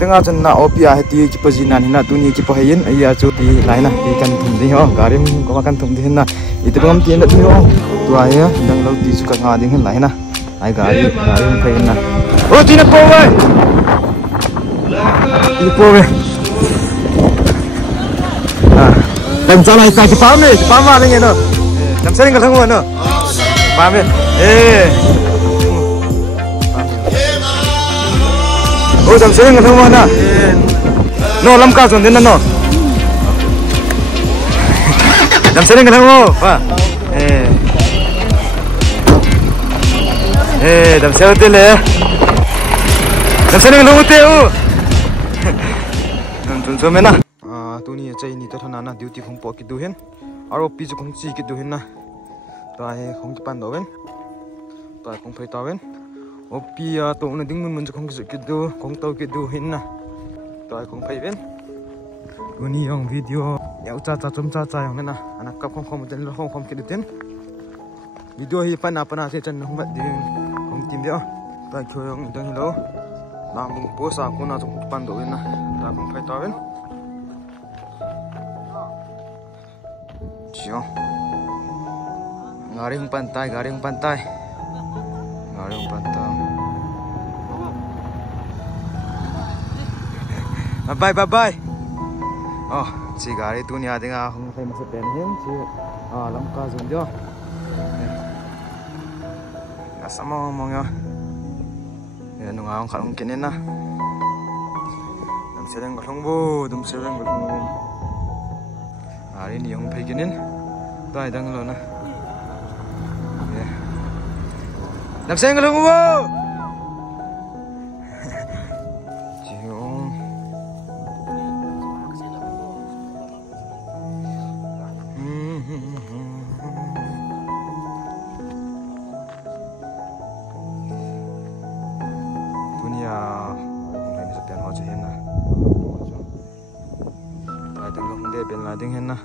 tengah cina opia hati cipazinan hina tu ni cipahayin iya cu di lain lah di kan tum di ho garim ko makan tum di hina itu pengam tian di ho tu aya dang lau di suka ngadi hin lain lah ai garim pahin na oh tina po we ini po we ah dan jalan ka cipam ma ni no jam sering ka thang no pam oh jam sering ka thang na no lam ka chon din na no jam sering ka thang pa jam sering te le jam sering ka thang te tun so me na tu ni chai ni to thana na duty khong po ki du hen aro pi ju khong chi ki du hen na ta he khong ki pan do wen ta khong phai ta wen opi to na ding mun ju khong ki du khong to ki du hen na ta khong phai wen ni yong video yau cha chum cha yong na anak ka khong den lo khong ki du ten video hi pan apana se chan hong bat ding khong tim dia ta kyo yong dang lo nam bung po sa ko na ju pan do wen na ta khong phai ta wen Siyo. Garing pantai. Bye. Oh, si gari tu ni ada ngah hong sai masuk pen hen si lamka zon dia. Asama ngomong ya. Ya nu ngah khalong kenen na. Dum sereng bu. Hari ni yang peginin, dah dah ngelona. Nam saya ngelong bu. Cium. Dunia, ini sepian aja henna. Tengok dia ben lading henna.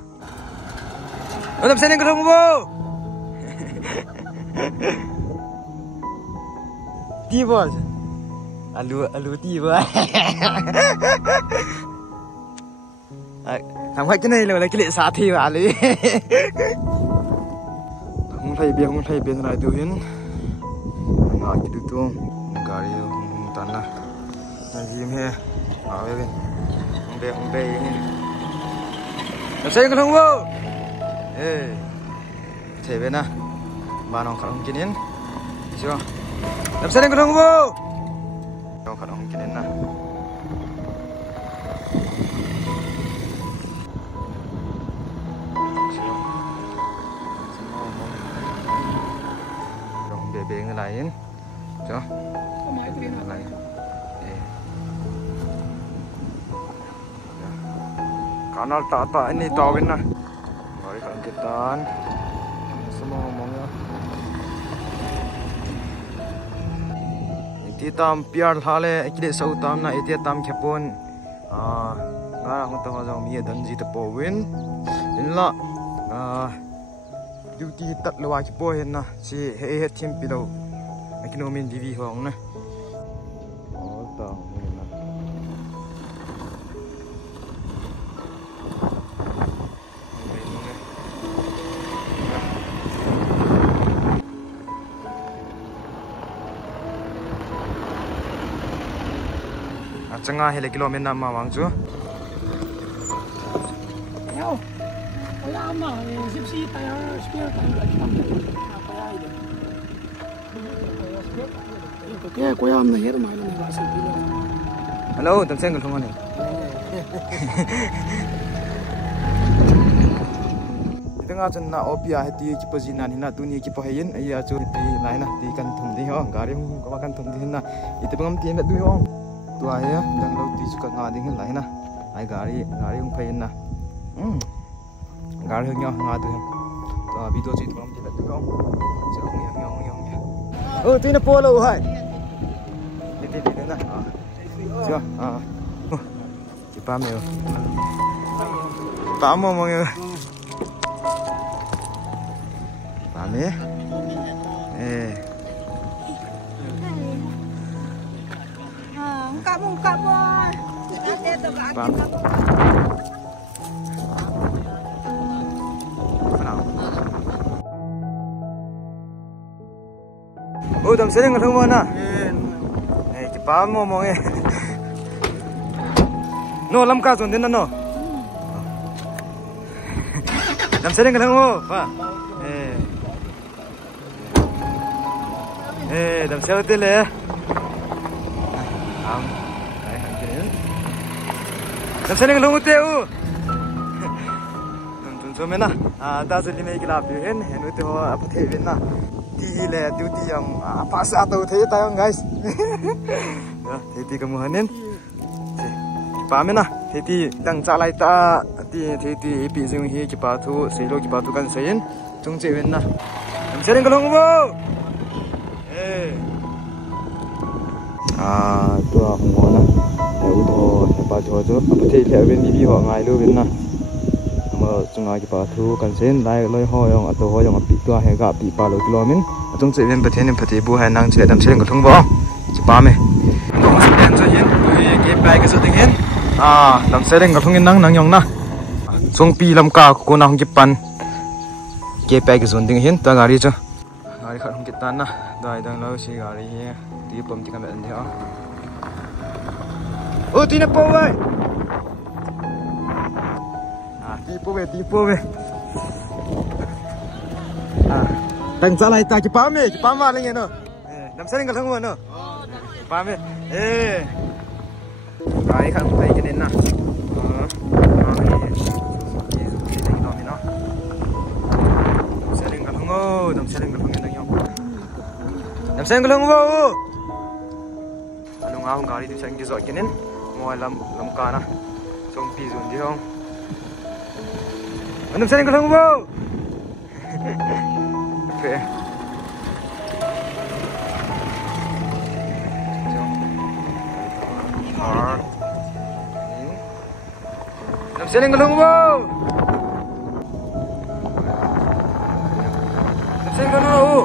Nam saya ngelong bu. Tiba. Alu tiba. Thằng khách cái này là cái lệ xả thi vào ali. Không thấy biển lại từ hiến. Ngồi cái đứa tuông, gari tan na. Gì me, ở bên. Không bê. Nam saya ngelong bu. Thế bên na, ba nong khăn kín in, chưa? Làm sao đây con không vô? Nong khăn kín in na. Dong bebe người lain, chưa? Lain. Kanal tak ini tawin na. Mari kita semua ngomongnya. Iti tam piar hale ikile sau tam na iti tam khepon ngara hong ta jong mi dan ji ta powin inla duty tat lewa ki po hen na si he team pilo ekinomin divi hong na ta Tengah hele kilometer ma wang chu. Yo. Wala ma, sipsi tayo spare tayo tam. Kaya ide. Kaya kuya am na her mai na ba sa kilo. Hello, tam seng thong ani. Tengah cina opia hati cipazinan hina tu ni cipahayin iya chu di lain lah di kan thum di ho garim ko makan thum di hina itu pengam tian du ho tu aya dan lau ti suka ngadi hin lain lah ai gari hong phain na gari hong ngadu tu video chi pengam tian du ho cha ngong oh tu na polo hai di na chưa chị ba mèo ba mò mọi người ba mẹ cặp Oh, dam sering ngal mo na. Eh, ki pa mo mo eh. No, lam ka zon din na no. Dam sering ngal mo, pa. Dam sel te le. Ai han ke. Dam sering ngal mo te u. Dam tun so me na. Da zeli me ki la pi hen, hen u te ho apa the ven na. Di le duty yang apa sa atau the tayong guys. Ya, theti kamu hanin. Pa me na, theti dang cha lai ta ti theti pi jing hi ki pa thu seilo ki pa thu kan sayin chung che ven na. Dam sering ngal mo. Tua hong na u tho pa tho cho apa the le ven bi ho ngai lu ven na ma chunga ki pa thu kan sen lai loi ho yong ato ho yong pi tua he ga pi pa lo kilomin chung che ven pathen em phati bu hai nang che dam sen ko thung bo chi pa me dong se den cho yin ke pa ke so ting hen dam sen ko thung nang yong na chung pi lam ka ko na hong ki pan ke pa ke zon ding hen ta gari cha gari khat hong ki tan na dai dang lo si gari he ti pom ti kan an dia oh ti na po wai ti po ve tang cha lai ta ki pa ma le nge no dam sa ring ka thang mo no pa me ai khan pai ke nen na dam sa ring ka thang nge yong dam sa ring ka thang mo anu nga hong gari tu sang ki zo ke nen mo lam ka na song pi zun di hong Anong sering ko lang mo? Okay. Anong sering ko lang mo? Anong sering ko lang mo?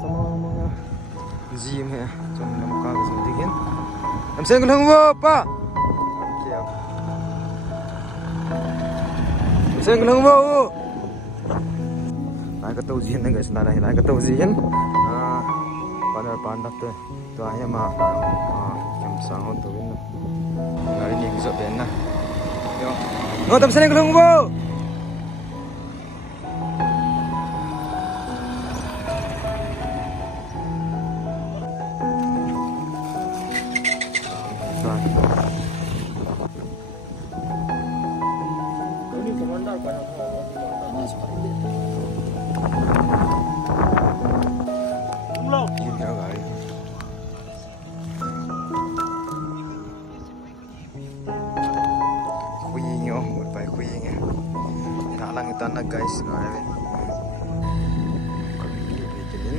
Sama mga gym he. Diyan na mukha ko sa tingin. Anong sering ko lang mo, pa? Seng lang mo. Lai ka tau jian guys, lai ka tau jian. Pan dak tu. Tu ai ma. Kam sang hon tu bin. Ngari ni ki so ben na. Yo. No tam seng lang mo. Tanah guys, ngawen. Kami bikin.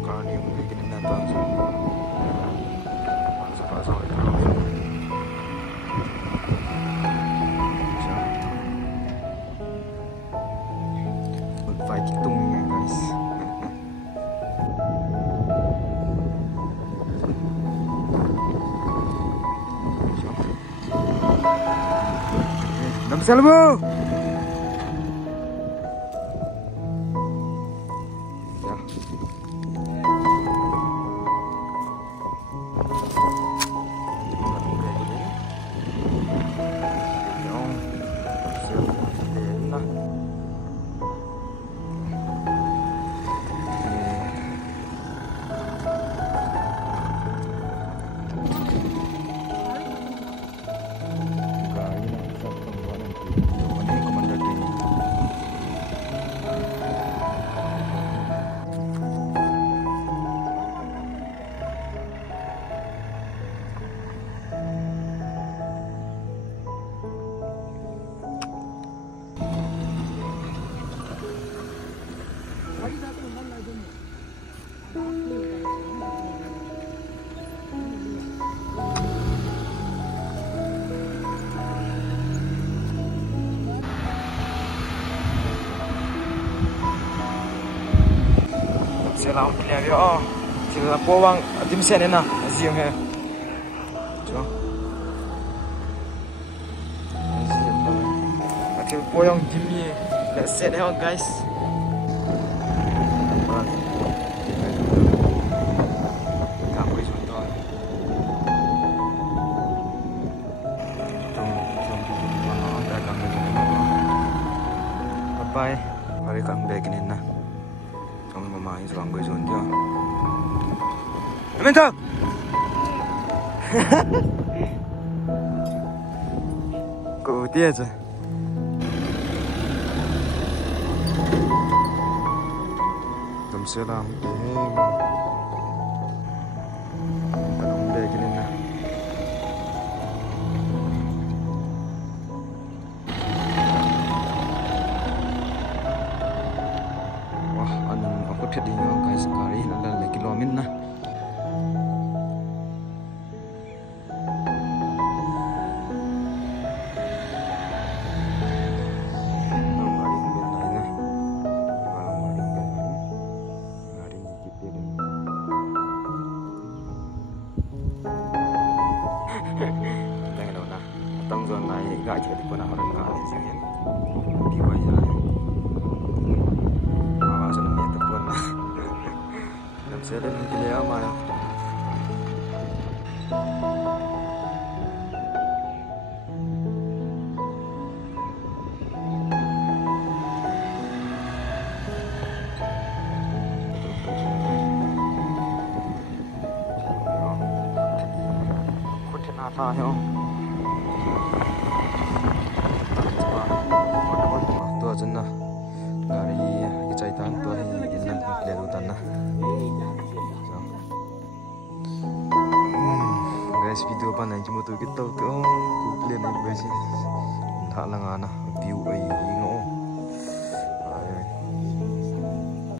Kami bikin natan. Pasal itu. Buat hitung guys. Dam selbo. Ya. Selam kaya dia oh. Sila powang dim sen na azium he. Jo. Azium na. Atil powang dimmi let's set out guys. Bye. Mari kang beginin na. Ang mamahin sa langgoy zone dia. Minta. Cô tia chứ. Tầm sẽ làm cái ông beginin na. Phết đi guys kari là lấy kilomet na tông dồn này gãi chạy thì con nào đang gãi gì hết đi quay ra mà sẽ làm tập quân là làm sẽ đến cái léo mà có thể nào tha không tua chân na gari cái chạy tan tua thì in lên lẻ đồ tan na guys video pan này chúng tôi cái tàu tàu cũng lên này bây giờ thả lang na view